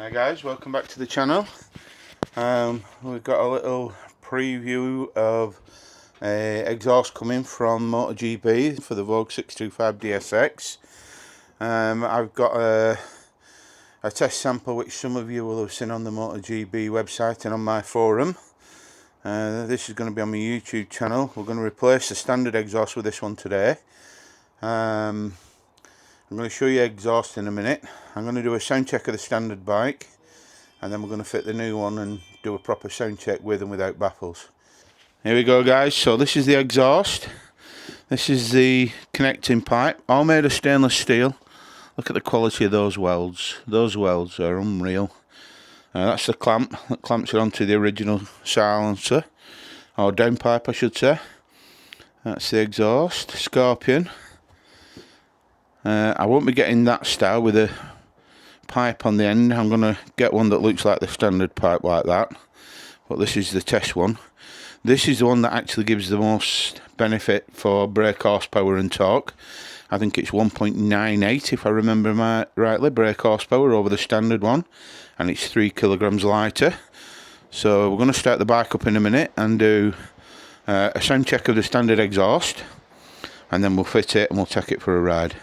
Hi guys, welcome back to the channel. We've got a little preview of exhaust coming from Moto for the Voge 625DSX. I've got a test sample which some of you will have seen on the Moto website and on my forum. This is going to be on my YouTube channel. We're going to replace the standard exhaust with this one today. I'm going to show you exhaust in a minute. I'm going to do a sound check of the standard bike, and then we're going to fit the new one and do a proper sound check with and without baffles. Here we go guys, so this is the exhaust. This is the connecting pipe, all made of stainless steel. Look at the quality of those welds. Those welds are unreal. That's the clamp that clamps it onto the original silencer, or downpipe I should say. That's the exhaust, Scorpion. I won't be getting that style with a pipe on the end. I'm going to get one that looks like the standard pipe like that, but this is the test one. This is the one that actually gives the most benefit for brake horsepower and torque. I think it's 1.98 if I remember rightly, brake horsepower over the standard one, and it's 3 kilograms lighter. So we're going to start the bike up in a minute and do a sound check of the standard exhaust, and then we'll fit it and we'll take it for a ride.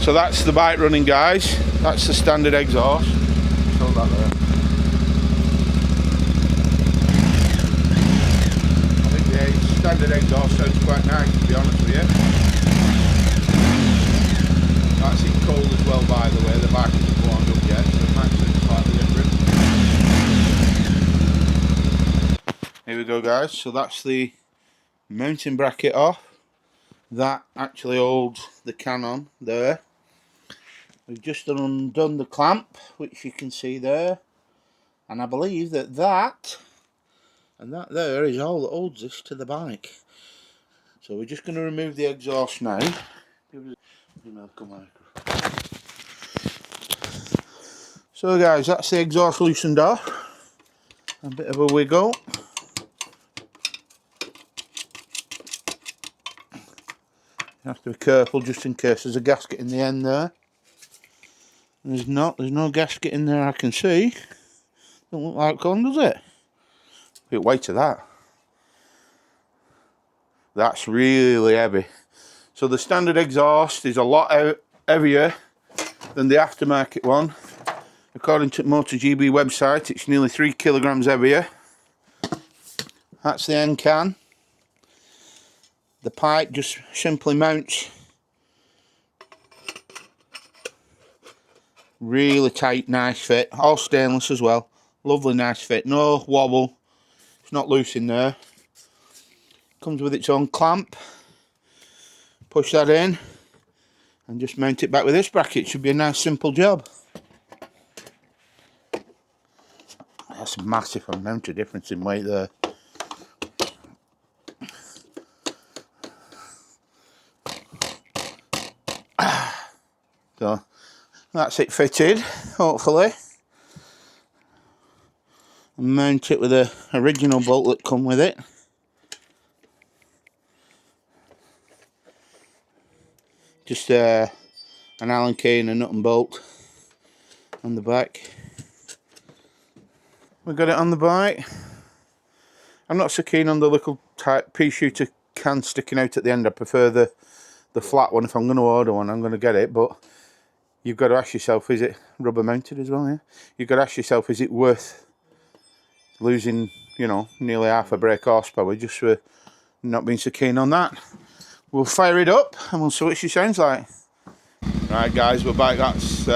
So that's the bike running guys, that's the standard exhaust. Hold that there. I think the standard exhaust sounds quite nice, to be honest with you. That's in cold as well, by the way, the bike isn't warmed up yet, so it might sound slightly different. Here we go guys, so that's the mounting bracket off. That actually holds the can on there. We've just undone the clamp, which you can see there, and I believe that there is all that holds this to the bike. So we're just going to remove the exhaust now. So guys, that's the exhaust loosened off. A bit of a wiggle. You have to be careful just in case there's a gasket in the end there. There's no gasket in there I can see. Don't look like one, does it? Bit weight of that. That's really heavy. So the standard exhaust is a lot heavier than the aftermarket one. According to Moto website, it's nearly 3 kilograms heavier. That's the end can. The pipe just simply mounts really tight, nice fit, all stainless as well, lovely nice fit, no wobble, it's not loose in there. Comes with its own clamp. Push that in and just mount it back with this bracket. Should be a nice simple job. That's a massive amount of difference in weight there. So that's it fitted, hopefully. Mount it with the original bolt that come with it. Just an Allen key and a nut and bolt on the back. We've got it on the bike. I'm not so keen on the little type pea shooter can sticking out at the end. I prefer the flat one. If I'm going to order one, I'm going to get it, but you've got to ask yourself, is it rubber mounted as well? Yeah. You've got to ask yourself, is it worth losing, you know, nearly half a brake horsepower just for not being so keen on that? We'll fire it up and we'll see what she sounds like. Right guys, we're back. That's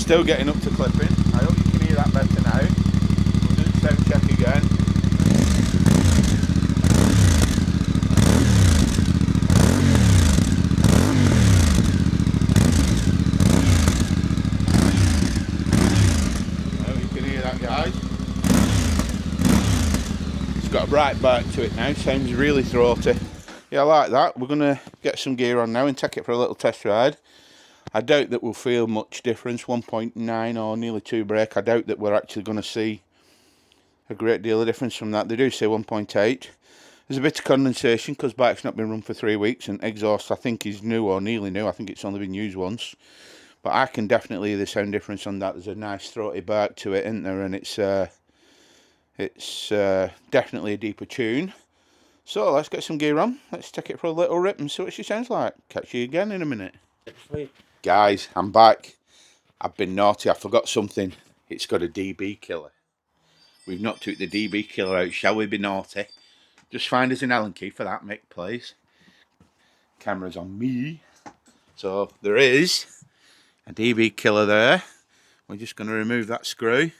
still getting up to clipping. I hope you can hear that better now. We'll do the sound check again. Guys, it's got a bright bite to it now, sounds really throaty. Yeah, I like that. We're going to get some gear on now and take it for a little test ride. I doubt that we'll feel much difference, 1.9 or nearly 2 brake. I doubt that we're actually going to see a great deal of difference from that. They do say 1.8. There's a bit of condensation because bike's not been run for 3 weeks, and exhaust I think is new or nearly new. I think it's only been used once. But I can definitely hear the sound difference on that. There's a nice throaty bark to it, isn't there? And it's definitely a deeper tune. So let's get some gear on. Let's take it for a little rip and see what she sounds like. Catch you again in a minute. Guys, I'm back. I've been naughty. I forgot something. It's got a DB killer. We've not took the DB killer out. Shall we be naughty? Just find us an Allen key for that, Mick, please. Camera's on me. So there is a DB killer there. We're just going to remove that screw.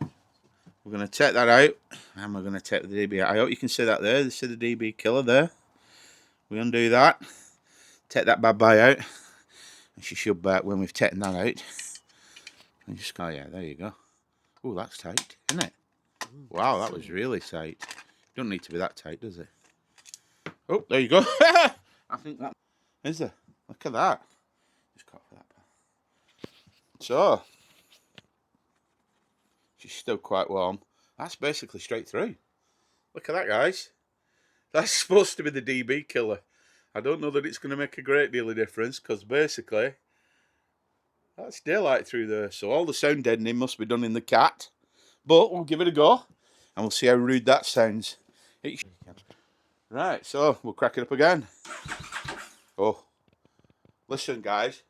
We're going to take that out, and we're going to take the DB out. I hope you can see that there. See the DB killer there. We undo that. Take that bad boy out. And she should back when we've taken that out. And just go, yeah, there you go. Oh, that's tight, isn't it? Wow, that was really tight. Don't need to be that tight, does it? Oh, there you go. I think that is there. Look at that. Just cut for that part. So, she's still quite warm. That's basically straight through. Look at that, guys. That's supposed to be the DB killer. I don't know that it's going to make a great deal of difference, because basically that's daylight through there. So all the sound deadening must be done in the cat. But we'll give it a go, and we'll see how rude that sounds. Right, so we'll crack it up again. Oh, listen, guys.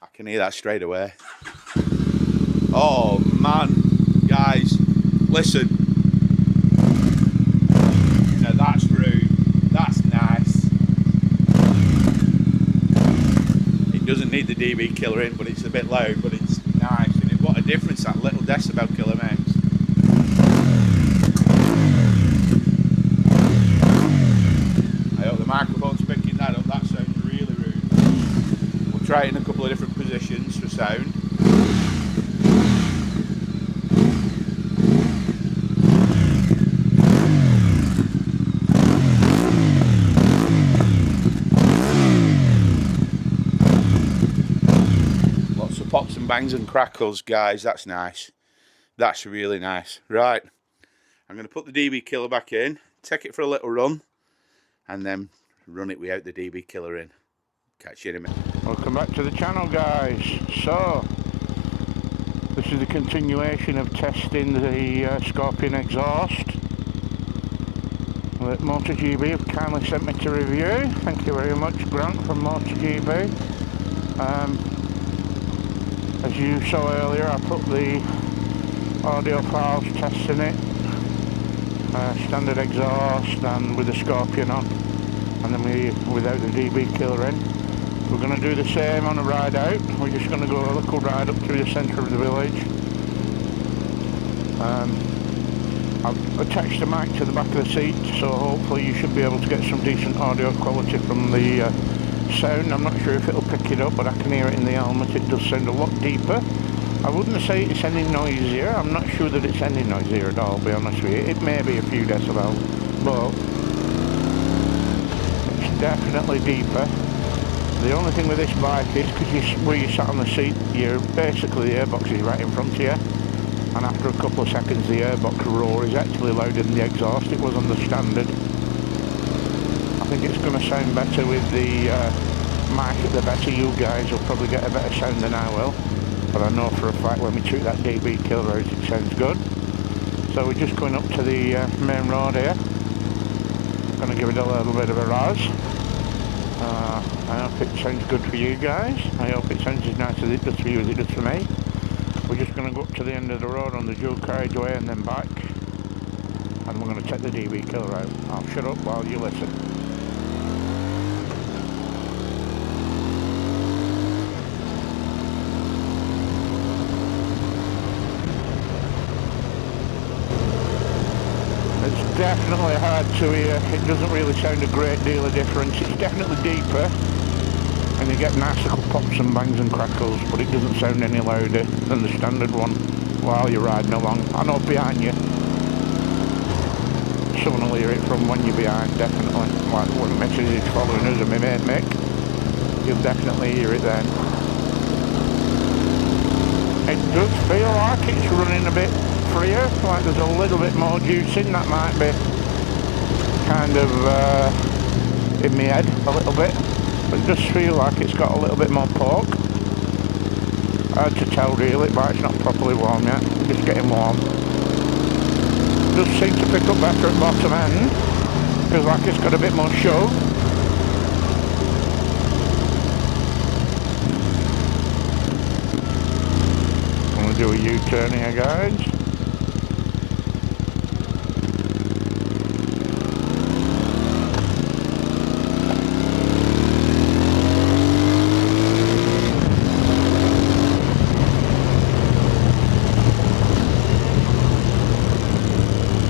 I can hear that straight away. Oh, man. Guys, listen. Now that's rude. That's nice. It doesn't need the DB killer in, but it's a bit loud, but it's nice. And what a difference that little decibel killer makes. I hope the microphone's picking that up. That sounds really rude. We'll try it in a couple of different positions for sound. Lots of pops and bangs and crackles, guys. That's nice. That's really nice. Right, I'm going to put the DB killer back in, take it for a little run, and then run it without the DB killer in. Catch you in a minute. Welcome back to the channel, guys. So, this is the continuation of testing the Scorpion exhaust that MotoGB have kindly sent me to review. Thank you very much, Grant from MotoGB. As you saw earlier, I put the audio files testing it, standard exhaust and with the Scorpion on, and then without the DB killer in. We're going to do the same on a ride out. We're just going to go a little ride up through the centre of the village. I've attached the mic to the back of the seat, so hopefully you should be able to get some decent audio quality from the sound. I'm not sure if it'll pick it up, but I can hear it in the helmet. It does sound a lot deeper. I wouldn't say it's any noisier. I'm not sure that it's any noisier at all, to be honest with you. It may be a few decibels, but it's definitely deeper. The only thing with this bike is, because where you sat on the seat, basically the airbox is right in front of you, and after a couple of seconds the airbox roar is actually louder than the exhaust. It was on the standard. I think it's going to sound better with the mic. The better you guys will probably get a better sound than I will, but I know for a fact when we took that DB killer out it sounds good. So we're just going up to the main road here. Going to give it a little bit of a razz. I hope it sounds good for you guys. I hope it sounds as nice as it does for you as it does for me. We're just going to go up to the end of the road on the dual carriageway and then back, and we're going to take the DB killer out. I'll shut up while you listen. It's definitely hard to hear. It doesn't really sound a great deal of difference. It's definitely deeper, and you get nice little pops and bangs and crackles, but it doesn't sound any louder than the standard one while you're riding along. I know behind you, someone will hear it from when you're behind, definitely. Like when Mrs. is following us and my mate Mick, you'll definitely hear it then. It does feel like it's running a bit freer, like there's a little bit more juice in. That might be kind of in my head a little bit. but it does feel like it's got a little bit more torque. Hard to tell really, but it's not properly warm yet, just getting warm. Does seem to pick up better at bottom end, feels like it's got a bit more shove. I'm going to do a U-turn here, guys.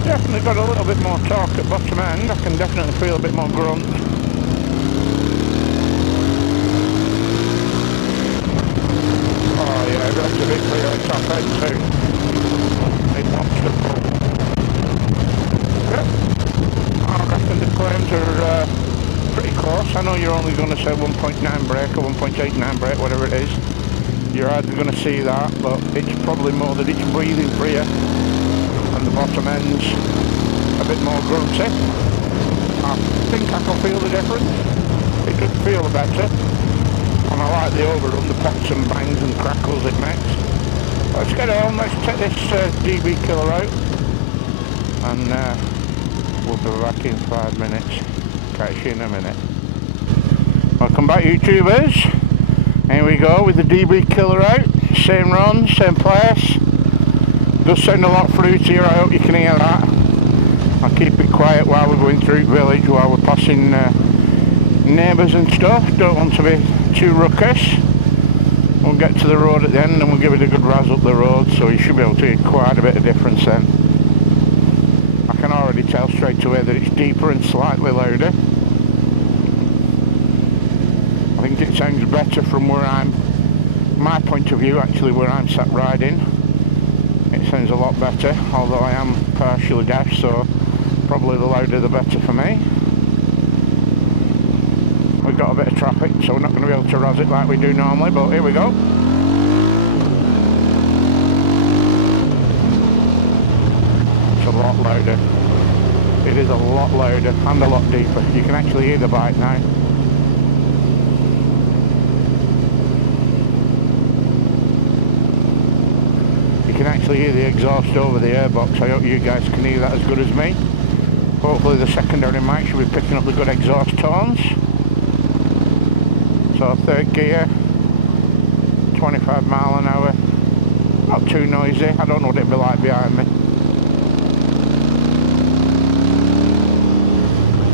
Definitely got a little bit more torque at bottom end. I can definitely feel a bit more grunt. Oh yeah, that's a bit clear at top end too. It wants to pull. Yep. I reckon the claims are pretty close. I know you're only going to say 1.9 brake or 1.89 brake, whatever it is. You're hardly going to see that, but it's probably more that it's breathing freer. And the bottom end's a bit more grunty. I think I can feel the difference. It does feel better, and I like the overrun, the pops and bangs and crackles it makes. Let's get on, let's take this DB killer out, and we'll be back in 5 minutes. Catch you in a minute. Welcome back, YouTubers. Here we go with the DB killer out. Same run, same place. Does sound a lot fruitier, I hope you can hear that. I'll keep it quiet while we're going through village, while we're passing neighbours and stuff. Don't want to be too ruckus. We'll get to the road at the end and we'll give it a good razz up the road, so you should be able to hear quite a bit of difference then. I can already tell straight away that it's deeper and slightly louder. I think it sounds better from where my point of view actually, where I'm sat riding. It sounds a lot better, although I am partially deaf, so probably the louder the better for me. We've got a bit of traffic, so we're not going to be able to razz it like we do normally, but here we go. It's a lot louder. It is a lot louder and a lot deeper. You can actually hear the bike now. You can actually hear the exhaust over the airbox. I hope you guys can hear that as good as me. Hopefully the secondary mic should be picking up the good exhaust tones. So third gear, 25 mile an hour, not too noisy. I don't know what it'd be like behind me.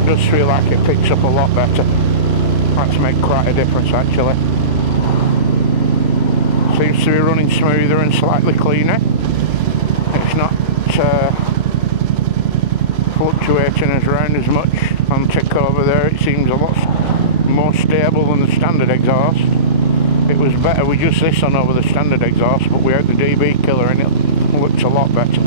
It does feel like it picks up a lot better. That's made quite a difference actually. Seems to be running smoother and slightly cleaner. It's not fluctuating as around as much on tick over there. It seems a lot more stable than the standard exhaust. It was better with just this on over the standard exhaust, but without the DB killer and it looks a lot better.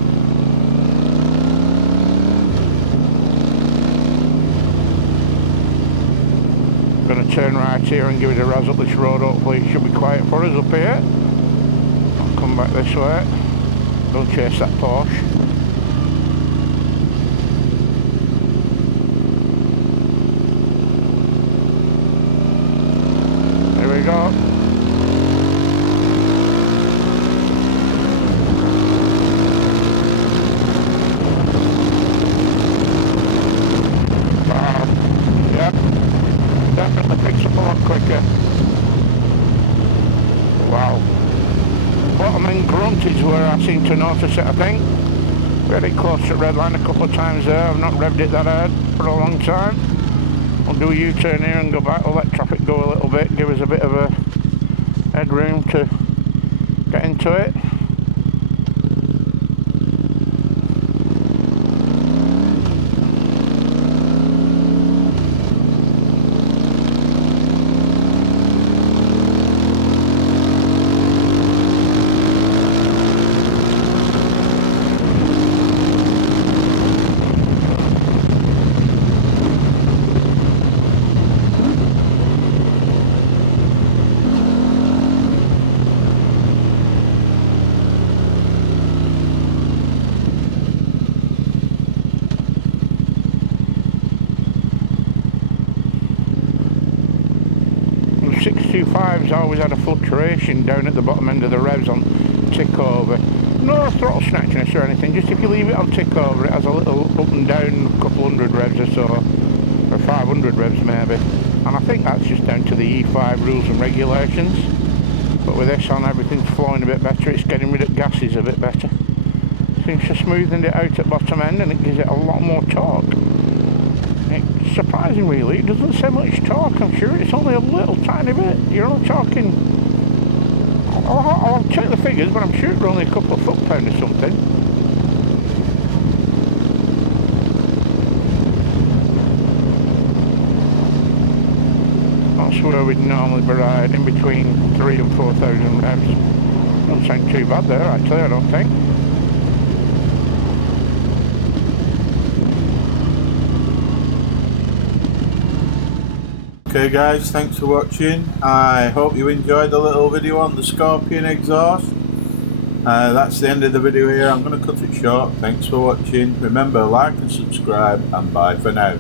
I'm going to turn right here and give it a razz up this road. Hopefully it should be quiet for us up here. I'll come back this way. Don't chase that Porsche. There we go. Yep. Definitely picks up a lot quicker. Wow. Bottom end grunt is where I seem to notice it, I think. Very close to red line a couple of times there. I've not revved it that hard for a long time. We'll do a U-turn here and go back. We'll let traffic go a little bit, give us a bit of a headroom to get into it. E5's always had a fluctuation down at the bottom end of the revs on tick over. No throttle snatchiness or anything, just if you leave it on tick over, it has a little up and down, a couple hundred revs or so, or 500 revs maybe. And I think that's just down to the E5 rules and regulations. But with this on, everything's flowing a bit better, it's getting rid of gases a bit better. Seems to smoothen it out at bottom end, and it gives it a lot more torque. It's surprising really, it doesn't say much torque, I'm sure it's only a little tiny bit. You're only talking, I'll check the figures, but I'm sure it's only a couple of foot-pound or something. That's where we'd normally be riding, between 3,000 and 4,000 revs. Don't sound too bad there actually, I don't think. Okay guys, thanks for watching. I hope you enjoyed the little video on the Scorpion exhaust. That's the end of the video here. I'm going to cut it short. Thanks for watching. Remember, like and subscribe, and bye for now.